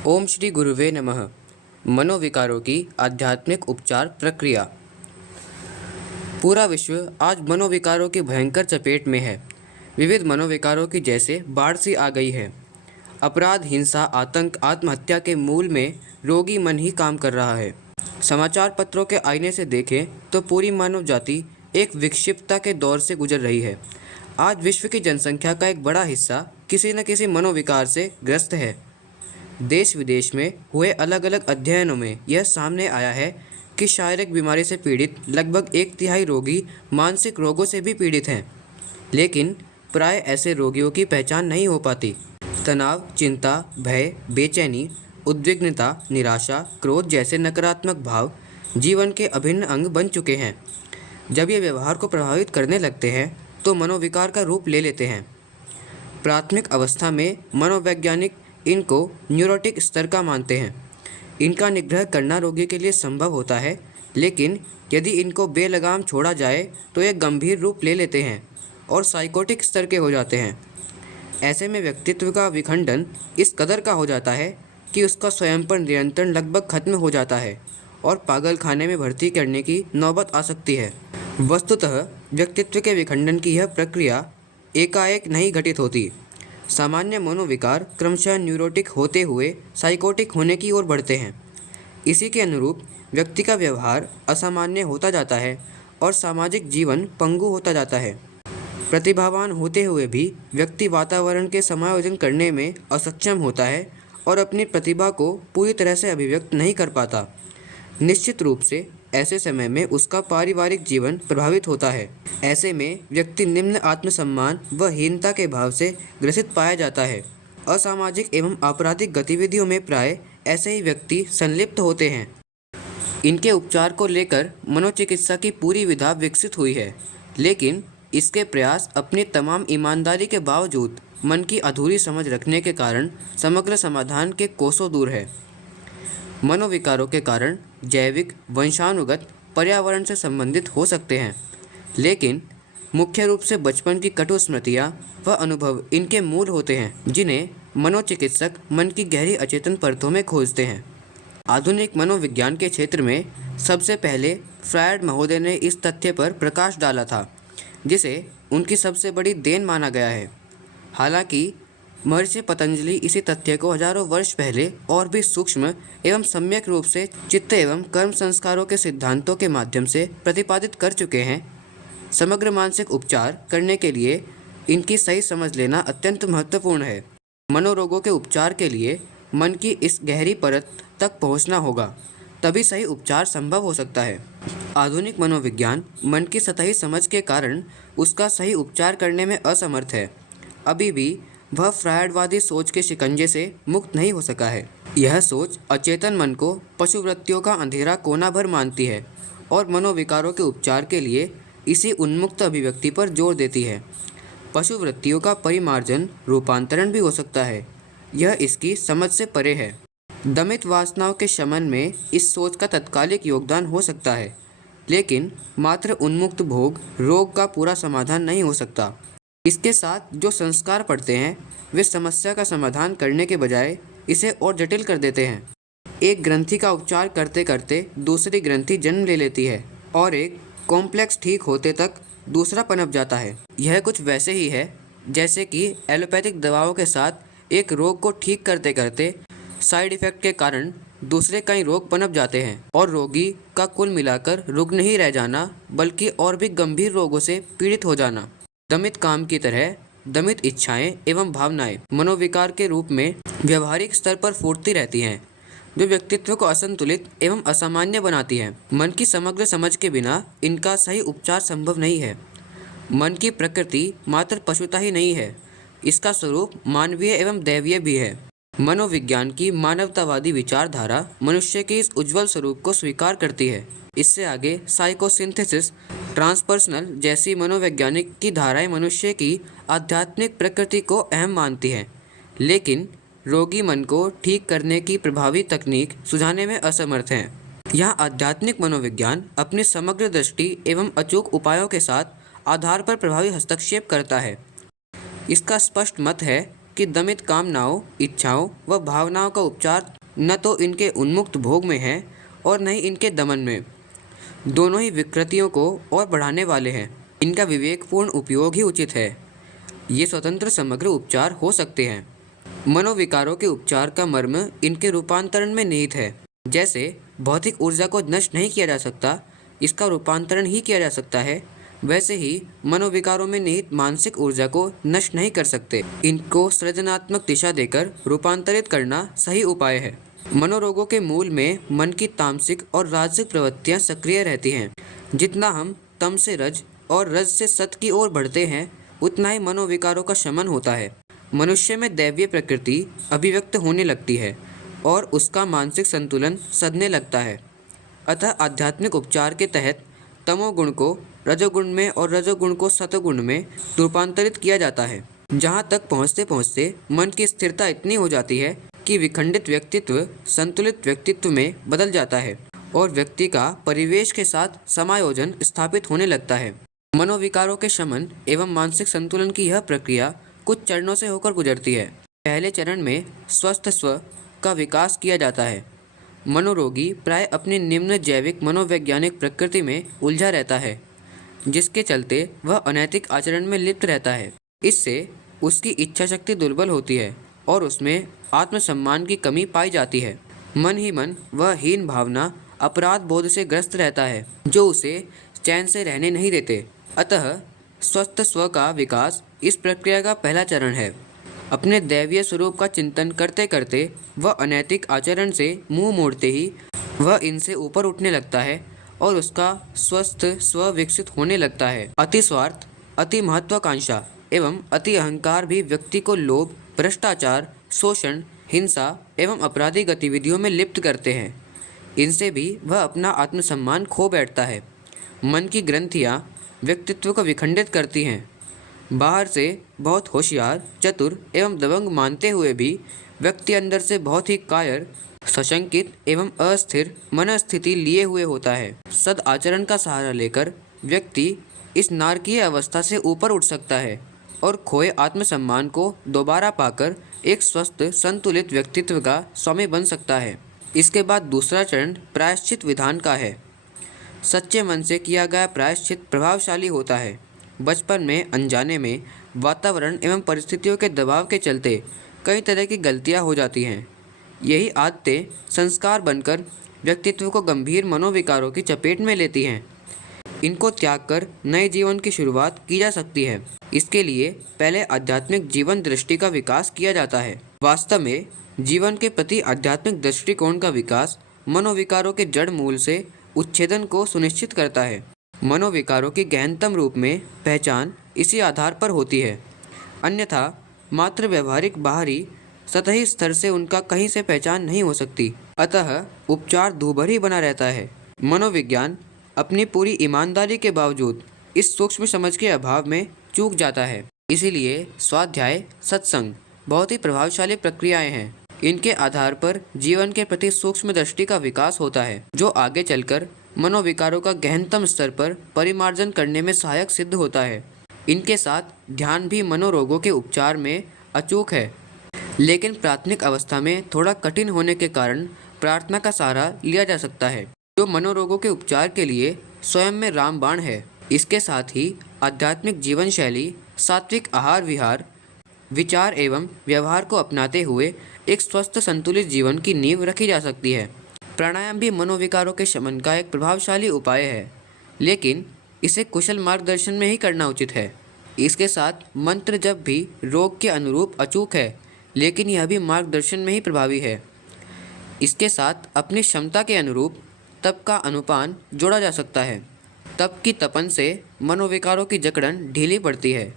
ओम श्री गुरुवे नमः। मनोविकारों की आध्यात्मिक उपचार प्रक्रिया। पूरा विश्व आज मनोविकारों की भयंकर चपेट में है। विविध मनोविकारों की जैसे बाढ़ सी आ गई है। अपराध, हिंसा, आतंक, आत्महत्या के मूल में रोगी मन ही काम कर रहा है। समाचार पत्रों के आईने से देखें तो पूरी मानव जाति एक विक्षिप्तता के दौर से गुजर रही है। आज विश्व की जनसंख्या का एक बड़ा हिस्सा किसी न किसी मनोविकार से ग्रस्त है। देश विदेश में हुए अलग अलग अध्ययनों में यह सामने आया है कि शारीरिक बीमारी से पीड़ित लगभग 1/3 रोगी मानसिक रोगों से भी पीड़ित हैं, लेकिन प्राय ऐसे रोगियों की पहचान नहीं हो पाती। तनाव, चिंता, भय, बेचैनी, उद्विग्नता, निराशा, क्रोध जैसे नकारात्मक भाव जीवन के अभिन्न अंग बन चुके हैं। जब ये व्यवहार को प्रभावित करने लगते हैं तो मनोविकार का रूप ले लेते हैं। प्राथमिक अवस्था में मनोवैज्ञानिक इनको न्यूरोटिक स्तर का मानते हैं। इनका निग्रह करना रोगी के लिए संभव होता है, लेकिन यदि इनको बेलगाम छोड़ा जाए तो ये गंभीर रूप ले लेते हैं और साइकोटिक स्तर के हो जाते हैं। ऐसे में व्यक्तित्व का विखंडन इस कदर का हो जाता है कि उसका स्वयं पर नियंत्रण लगभग खत्म हो जाता है और पागल खाने में भर्ती करने की नौबत आ सकती है। वस्तुतः व्यक्तित्व के विखंडन की यह प्रक्रिया एकाएक नहीं घटित होती। सामान्य मनोविकार क्रमशः न्यूरोटिक होते हुए साइकोटिक होने की ओर बढ़ते हैं। इसी के अनुरूप व्यक्ति का व्यवहार असामान्य होता जाता है और सामाजिक जीवन पंगु होता जाता है। प्रतिभावान होते हुए भी व्यक्ति वातावरण के समायोजन करने में असक्षम होता है और अपनी प्रतिभा को पूरी तरह से अभिव्यक्त नहीं कर पाता। निश्चित रूप से ऐसे समय में उसका पारिवारिक जीवन प्रभावित होता है। ऐसे में व्यक्ति निम्न आत्मसम्मान व हीनता के भाव से ग्रसित पाया जाता है। असामाजिक एवं आपराधिक गतिविधियों में प्राय ऐसे ही व्यक्ति संलिप्त होते हैं। इनके उपचार को लेकर मनोचिकित्सा की पूरी विधा विकसित हुई है, लेकिन इसके प्रयास अपनी तमाम ईमानदारी के बावजूद मन की अधूरी समझ रखने के कारण समग्र समाधान के कोसों दूर है। मनोविकारों के कारण जैविक, वंशानुगत, पर्यावरण से संबंधित हो सकते हैं, लेकिन मुख्य रूप से बचपन की कटु स्मृतियाँ व अनुभव इनके मूल होते हैं, जिन्हें मनोचिकित्सक मन की गहरी अचेतन परतों में खोजते हैं। आधुनिक मनोविज्ञान के क्षेत्र में सबसे पहले फ्रायड महोदय ने इस तथ्य पर प्रकाश डाला था, जिसे उनकी सबसे बड़ी देन माना गया है। हालांकि महर्षि पतंजलि इसी तथ्य को हजारों वर्ष पहले और भी सूक्ष्म एवं सम्यक रूप से चित्त एवं कर्म संस्कारों के सिद्धांतों के माध्यम से प्रतिपादित कर चुके हैं। समग्र मानसिक उपचार करने के लिए इनकी सही समझ लेना अत्यंत महत्वपूर्ण है। मनोरोगों के उपचार के लिए मन की इस गहरी परत तक पहुंचना होगा, तभी सही उपचार संभव हो सकता है। आधुनिक मनोविज्ञान मन की सतही समझ के कारण उसका सही उपचार करने में असमर्थ है। अभी भी वह फ्रायडवादी सोच के शिकंजे से मुक्त नहीं हो सका है। यह सोच अचेतन मन को पशुवृत्तियों का अंधेरा कोना भर मानती है और मनोविकारों के उपचार के लिए इसी उन्मुक्त अभिव्यक्ति पर जोर देती है। पशुवृत्तियों का परिमार्जन, रूपांतरण भी हो सकता है। यह इसकी समझ से परे है। दमित वासनाओं के शमन में इस सोच का तत्कालिक योगदान हो सकता है, लेकिन मात्र उन्मुक्त भोग रोग का पूरा समाधान नहीं हो सकता। इसके साथ जो संस्कार पड़ते हैं वे समस्या का समाधान करने के बजाय इसे और जटिल कर देते हैं। एक ग्रंथि का उपचार करते करते दूसरी ग्रंथि जन्म ले लेती है और एक कॉम्प्लेक्स ठीक होते तक दूसरा पनप जाता है। यह कुछ वैसे ही है जैसे कि एलोपैथिक दवाओं के साथ एक रोग को ठीक करते करते साइड इफेक्ट के कारण दूसरे कई रोग पनप जाते हैं और रोगी का कुल मिलाकर रुग्ण ही रह जाना बल्कि और भी गंभीर रोगों से पीड़ित हो जाना। दमित काम की तरह दमित इच्छाएं एवं भावनाएं मनोविकार के रूप में व्यवहारिक स्तर पर फूटती रहती हैं, जो व्यक्तित्व को असंतुलित एवं असामान्य बनाती हैं। मन की समग्र समझ के बिना इनका सही उपचार संभव नहीं है। मन की प्रकृति मात्र पशुता ही नहीं है, इसका स्वरूप मानवीय एवं दैवीय भी है। मनोविज्ञान की मानवतावादी विचारधारा मनुष्य के इस उज्ज्वल स्वरूप को स्वीकार करती है। इससे आगे साइकोसिंथेसिस, ट्रांसपर्सनल जैसी मनोवैज्ञानिक की धाराएं मनुष्य की आध्यात्मिक प्रकृति को अहम मानती हैं, लेकिन रोगी मन को ठीक करने की प्रभावी तकनीक सुझाने में असमर्थ हैं। यहाँ आध्यात्मिक मनोविज्ञान अपनी समग्र दृष्टि एवं अचूक उपायों के साथ आधार पर प्रभावी हस्तक्षेप करता है। इसका स्पष्ट मत है कि दमित कामनाओं, इच्छाओं व भावनाओं का उपचार न तो इनके उन्मुक्त भोग में है और न ही इनके दमन में। दोनों ही विकृतियों को और बढ़ाने वाले हैं। इनका विवेकपूर्ण उपयोग ही उचित है। ये स्वतंत्र समग्र उपचार हो सकते हैं। मनोविकारों के उपचार का मर्म इनके रूपांतरण में निहित है। जैसे भौतिक ऊर्जा को नष्ट नहीं किया जा सकता, इसका रूपांतरण ही किया जा सकता है, वैसे ही मनोविकारों में निहित मानसिक ऊर्जा को नष्ट नहीं कर सकते। इनको सृजनात्मक दिशा देकर रूपांतरित करना सही उपाय है। मनोरोगों के मूल में मन की तामसिक और राजसिक प्रवृत्तियां सक्रिय रहती हैं। जितना हम तम से रज और रज से सत की ओर बढ़ते हैं, उतना ही मनोविकारों का शमन होता है। मनुष्य में दैवीय प्रकृति अभिव्यक्त होने लगती है और उसका मानसिक संतुलन सधने लगता है। अतः आध्यात्मिक उपचार के तहत तमोगुण को रजोगुण में और रजोगुण को सतोगुण में रूपांतरित किया जाता है। जहाँ तक पहुँचते पहुँचते मन की स्थिरता इतनी हो जाती है कि विखंडित व्यक्तित्व संतुलित व्यक्तित्व में बदल जाता है और व्यक्ति का परिवेश के साथ समायोजन स्थापित होने लगता है। मनोविकारों के शमन एवं मानसिक संतुलन की यह प्रक्रिया कुछ चरणों से होकर गुजरती है। पहले चरण में स्वस्थ स्व का विकास किया जाता है। मनोरोगी प्राय अपनी निम्न जैविक मनोवैज्ञानिक प्रकृति में उलझा रहता है, जिसके चलते वह अनैतिक आचरण में लिप्त रहता है। इससे उसकी इच्छा शक्ति दुर्बल होती है और उसमें आत्मसम्मान की कमी पाई जाती है। मन ही मन वह हीन भावना अपराध बोध से ग्रस्त रहता है, जो उसे चैन से रहने नहीं देते। अतः स्वस्थ स्व का विकास इस प्रक्रिया का पहला चरण है। अपने दैवीय स्वरूप का चिंतन करते करते वह अनैतिक आचरण से मुंह मोड़ते ही वह इनसे ऊपर उठने लगता है और उसका स्वस्थ स्व विकसित होने लगता है। अति स्वार्थ, अति महत्वाकांक्षा एवं अति अहंकार भी व्यक्ति को लोभ, भ्रष्टाचार, शोषण, हिंसा एवं अपराधी गतिविधियों में लिप्त करते हैं। इनसे भी वह अपना आत्मसम्मान खो बैठता है। मन की ग्रंथियाँ व्यक्तित्व को विखंडित करती हैं। बाहर से बहुत होशियार, चतुर एवं दबंग मानते हुए भी व्यक्ति अंदर से बहुत ही कायर, सशंकित एवं अस्थिर मनस्थिति लिए हुए होता है। सद आचरण का सहारा लेकर व्यक्ति इस नारकीय अवस्था से ऊपर उठ सकता है और खोए आत्मसम्मान को दोबारा पाकर एक स्वस्थ संतुलित व्यक्तित्व का स्वामी बन सकता है। इसके बाद दूसरा चरण प्रायश्चित विधान का है। सच्चे मन से किया गया प्रायश्चित प्रभावशाली होता है। बचपन में अनजाने में वातावरण एवं परिस्थितियों के दबाव के चलते कई तरह की गलतियां हो जाती हैं। यही आदतें संस्कार बनकर व्यक्तित्व को गंभीर मनोविकारों की चपेट में लेती हैं। इनको त्याग कर नए जीवन की शुरुआत की जा सकती है। इसके लिए पहले आध्यात्मिक जीवन दृष्टि का विकास किया जाता है। वास्तव में जीवन के प्रति आध्यात्मिक दृष्टिकोण का विकास मनोविकारों के जड़ मूल से उच्छेदन को सुनिश्चित करता है। मनोविकारों की गहनतम रूप में पहचान इसी आधार पर होती है। अन्यथा मात्र व्यवहारिक बाहरी सतही स्तर से उनका कहीं से पहचान नहीं हो सकती। अतः उपचार दूभर ही बना रहता है। मनोविज्ञान अपनी पूरी ईमानदारी के बावजूद इस सूक्ष्म समझ के अभाव में चूक जाता है। इसीलिए स्वाध्याय, सत्संग बहुत ही प्रभावशाली प्रक्रियाएं हैं। इनके आधार पर जीवन के प्रति सूक्ष्म दृष्टि का विकास होता है, जो आगे चलकर मनोविकारों का गहनतम स्तर पर परिमार्जन करने में सहायक सिद्ध होता है। इनके साथ ध्यान भी मनोरोगों के उपचार में अचूक है, लेकिन प्राथमिक अवस्था में थोड़ा कठिन होने के कारण प्रार्थना का सहारा लिया जा सकता है, जो मनोरोगों के उपचार के लिए स्वयं में रामबाण है। इसके साथ ही आध्यात्मिक जीवन शैली, सात्विक आहार विहार, विचार एवं व्यवहार को अपनाते हुए एक स्वस्थ संतुलित जीवन की नींव रखी जा सकती है। प्राणायाम भी मनोविकारों के शमन का एक प्रभावशाली उपाय है, लेकिन इसे कुशल मार्गदर्शन में ही करना उचित है। इसके साथ मंत्र जप भी रोग के अनुरूप अचूक है, लेकिन यह भी मार्गदर्शन में ही प्रभावी है। इसके साथ अपनी क्षमता के अनुरूप तप का अनुपान जोड़ा जा सकता है। तप की तपन से मनोविकारों की जकड़न ढीली पड़ती है।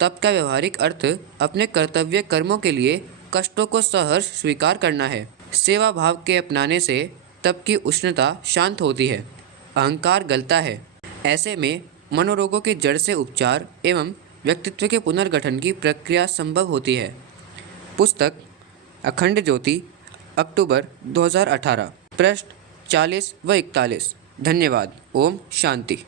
तप का व्यवहारिक अर्थ अपने कर्तव्य कर्मों के लिए कष्टों को सहर्ष स्वीकार करना है। सेवा भाव के अपनाने से तप की उष्णता शांत होती है, अहंकार गलता है। ऐसे में मनोरोगों के जड़ से उपचार एवं व्यक्तित्व के पुनर्गठन की प्रक्रिया संभव होती है। पुस्तक अखंड ज्योति, अक्टूबर 2018, पृष्ठ 40 व 41। धन्यवाद। ओम शांति।